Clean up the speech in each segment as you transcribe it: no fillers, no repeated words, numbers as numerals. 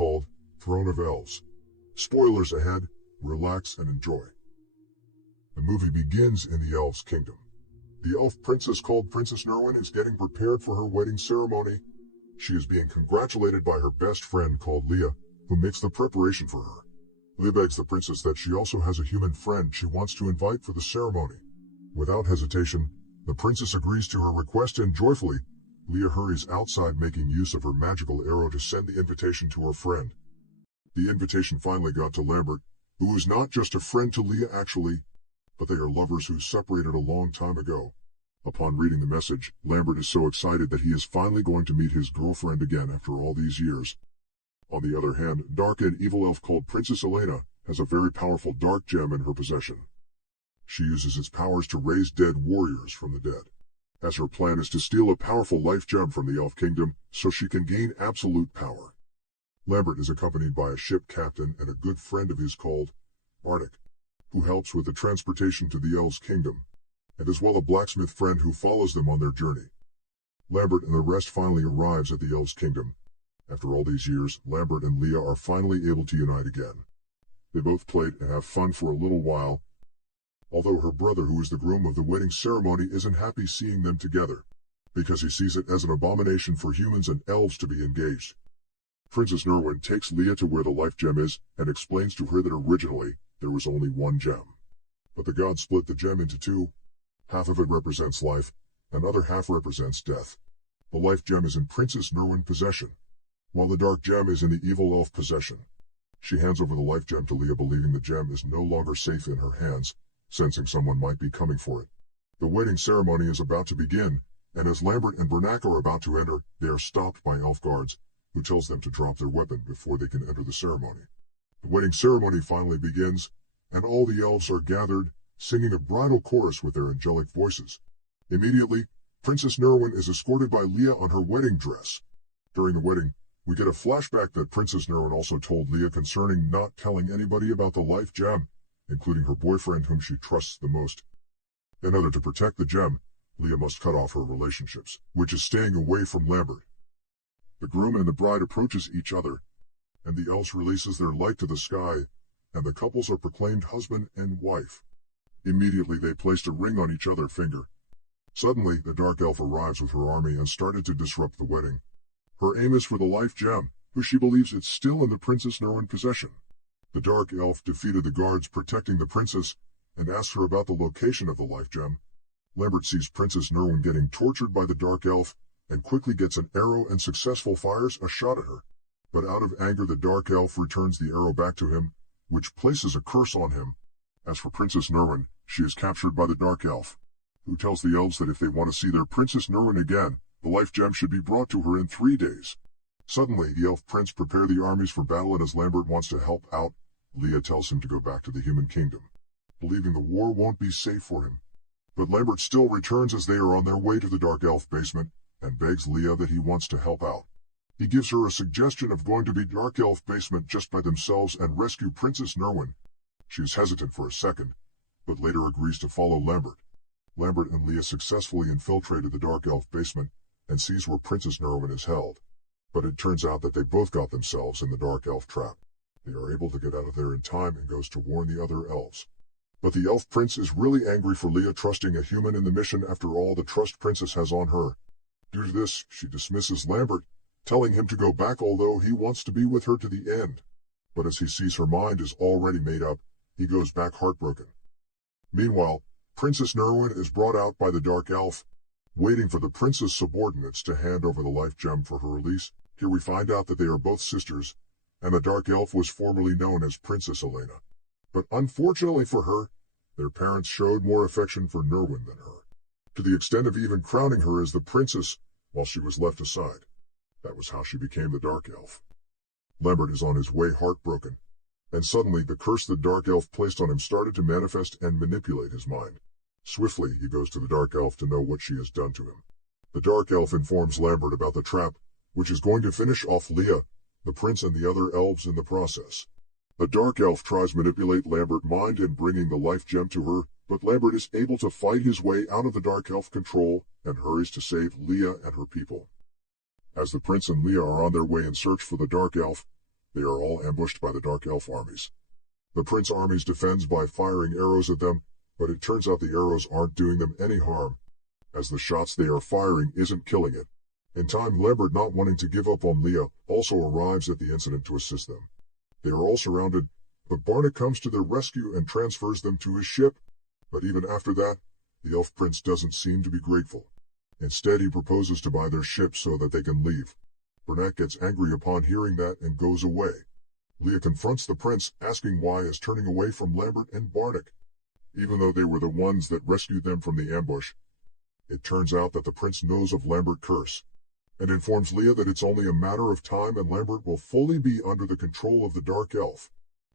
called Throne of Elves. Spoilers ahead, relax and enjoy. The movie begins in the Elves' Kingdom. The elf princess called Princess Nerwin is getting prepared for her wedding ceremony. She is being congratulated by her best friend called Liya, who makes the preparation for her. Liya begs the princess that she also has a human friend she wants to invite for the ceremony. Without hesitation, the princess agrees to her request and joyfully, Liya hurries outside making use of her magical arrow to send the invitation to her friend. The invitation finally got to Lambert, who is not just a friend to Liya actually, but they are lovers who separated a long time ago. Upon reading the message, Lambert is so excited that he is finally going to meet his girlfriend again after all these years. On the other hand, dark and evil elf called Princess Elena has a very powerful dark gem in her possession. She uses its powers to raise dead warriors from the dead, as her plan is to steal a powerful life gem from the Elf Kingdom so she can gain absolute power. Lambert is accompanied by a ship captain and a good friend of his called Bardic, who helps with the transportation to the Elves' Kingdom, and as well a blacksmith friend who follows them on their journey. Lambert and the rest finally arrives at the Elves' Kingdom. After all these years, Lambert and Liya are finally able to unite again. They both played and have fun for a little while, although her brother, who is the groom of the wedding ceremony, isn't happy seeing them together, because he sees it as an abomination for humans and elves to be engaged. Princess Nerwin takes Liya to where the life gem is and explains to her that originally there was only one gem, but the gods split the gem into two. Half of it represents life, and other half represents death. The life gem is in Princess Nerwin's possession, while the dark gem is in the evil elf possession. She hands over the life gem to Liya, believing the gem is no longer safe in her hands, sensing someone might be coming for it. The wedding ceremony is about to begin, and as Lambert and Bernac are about to enter, they are stopped by elf guards, who tells them to drop their weapon before they can enter the ceremony. The wedding ceremony finally begins, and all the elves are gathered, singing a bridal chorus with their angelic voices. Immediately, Princess Nerwin is escorted by Liya on her wedding dress. During the wedding, we get a flashback that Princess Nerwin also told Liya concerning not telling anybody about the life gem, including her boyfriend whom she trusts the most. In order to protect the gem, Liya must cut off her relationships, which is staying away from Lambert. The groom and the bride approaches each other, and the elves releases their light to the sky, and the couples are proclaimed husband and wife. Immediately they placed a ring on each other's finger. Suddenly, the dark elf arrives with her army and started to disrupt the wedding. Her aim is for the life gem, who she believes it's still in the Princess Nerwin possession. The dark elf defeated the guards protecting the princess, and asks her about the location of the life gem. Lambert sees Princess Nerwin getting tortured by the dark elf, and quickly gets an arrow and successfully fires a shot at her. But out of anger the dark elf returns the arrow back to him, which places a curse on him. As for Princess Nerwin, she is captured by the dark elf, who tells the elves that if they want to see their Princess Nerwin again, the life gem should be brought to her in 3 days. Suddenly, the elf prince prepare the armies for battle, and as Lambert wants to help out, Liya tells him to go back to the human kingdom, believing the war won't be safe for him. But Lambert still returns as they are on their way to the dark elf basement, and begs Liya that he wants to help out. He gives her a suggestion of going to the dark elf basement just by themselves and rescue Princess Nerwin. She is hesitant for a second, but later agrees to follow Lambert. Lambert and Liya successfully infiltrated the dark elf basement and sees where Princess Nerwin is held. But it turns out that they both got themselves in the dark elf trap. They are able to get out of there in time and goes to warn the other elves. But the elf prince is really angry for Liya trusting a human in the mission after all the trust princess has on her. Due to this, she dismisses Lambert, telling him to go back although he wants to be with her to the end. But as he sees her mind is already made up, he goes back heartbroken. Meanwhile, Princess Nerwin is brought out by the dark elf, waiting for the prince's subordinates to hand over the life gem for her release. Here we find out that they are both sisters, and the dark elf was formerly known as Princess Elena. But unfortunately for her, their parents showed more affection for Nerwin than her, to the extent of even crowning her as the princess while she was left aside. That was how she became the dark elf. Lambert is on his way heartbroken, and suddenly the curse the dark elf placed on him started to manifest and manipulate his mind. Swiftly he goes to the dark elf to know what she has done to him. The dark elf informs Lambert about the trap, which is going to finish off Liya, the prince and the other elves in the process. The dark elf tries to manipulate Lambert's mind in bringing the life gem to her, but Lambert is able to fight his way out of the dark elf control and hurries to save Liya and her people. As the prince and Liya are on their way in search for the dark elf, They are all ambushed by the Dark Elf armies. The Prince armies defends by firing arrows at them, but it turns out the arrows aren't doing them any harm, as the shots they are firing isn't killing it. In time, Lambert, not wanting to give up on Liya, also arrives at the incident to assist them. They are all surrounded, but Barnack comes to their rescue and transfers them to his ship. But even after that, the Elf Prince doesn't seem to be grateful. Instead, he proposes to buy their ship so that they can leave. Barnack gets angry upon hearing that and goes away. Liya confronts the prince, asking why he is turning away from Lambert and Barnack, even though they were the ones that rescued them from the ambush. It turns out that the prince knows of Lambert's curse, and informs Liya that it's only a matter of time and Lambert will fully be under the control of the Dark Elf.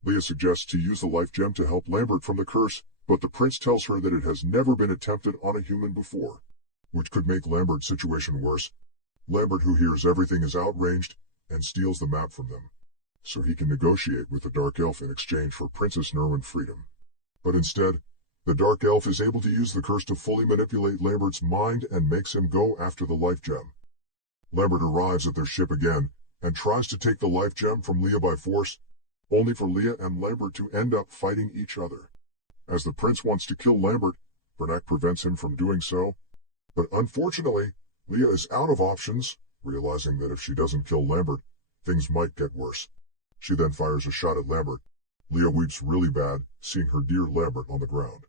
Liya suggests to use the life gem to help Lambert from the curse, but the prince tells her that it has never been attempted on a human before, which could make Lambert's situation worse. Lambert, who hears everything, is outraged and steals the map from them, so he can negotiate with the Dark Elf in exchange for Princess Nerwin's freedom. But instead, the Dark Elf is able to use the curse to fully manipulate Lambert's mind and makes him go after the life gem. Lambert arrives at their ship again and tries to take the life gem from Liya by force, only for Liya and Lambert to end up fighting each other. As the prince wants to kill Lambert, Barnack prevents him from doing so. But unfortunately, Liya is out of options, realizing that if she doesn't kill Lambert, things might get worse. She then fires a shot at Lambert. Liya weeps really bad, seeing her dear Lambert on the ground.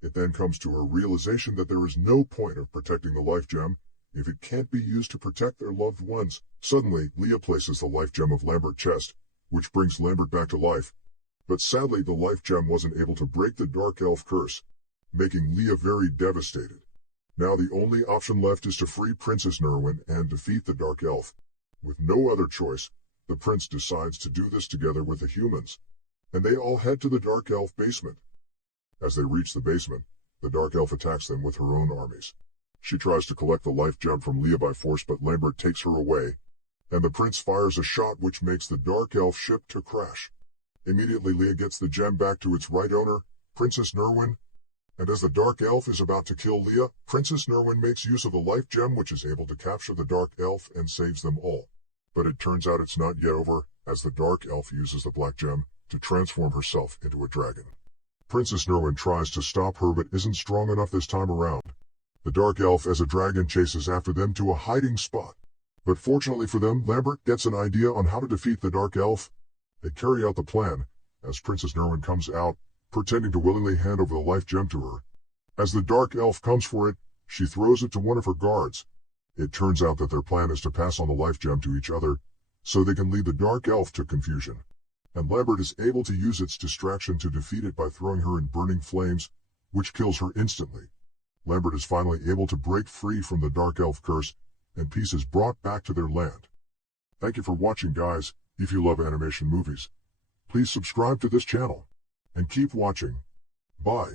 It then comes to her realization that there is no point of protecting the life gem if it can't be used to protect their loved ones. Suddenly, Liya places the life gem of Lambert's chest, which brings Lambert back to life. But sadly, the life gem wasn't able to break the Dark Elf curse, making Liya very devastated. Now the only option left is to free Princess Nerwin and defeat the Dark Elf. With no other choice, the prince decides to do this together with the humans, and they all head to the Dark Elf basement. As they reach the basement, the Dark Elf attacks them with her own armies. She tries to collect the life gem from Liya by force, but Lambert takes her away, and the prince fires a shot which makes the Dark Elf ship to crash. Immediately, Liya gets the gem back to its right owner, Princess Nerwin, and as the Dark Elf is about to kill Liya, Princess Nerwin makes use of the life gem, which is able to capture the Dark Elf and saves them all. But it turns out it's not yet over, as the Dark Elf uses the black gem to transform herself into a dragon. Princess Nerwin tries to stop her but isn't strong enough this time around. The Dark Elf as a dragon chases after them to a hiding spot. But fortunately for them, Lambert gets an idea on how to defeat the Dark Elf. They carry out the plan, as Princess Nerwin comes out, pretending to willingly hand over the life gem to her. As the Dark Elf comes for it, she throws it to one of her guards. It turns out that their plan is to pass on the life gem to each other, so they can lead the Dark Elf to confusion. And Lambert is able to use its distraction to defeat it by throwing her in burning flames, which kills her instantly. Lambert is finally able to break free from the Dark Elf curse, and peace is brought back to their land. Thank you for watching, guys. If you love animation movies, please subscribe to this channel, and keep watching. Bye.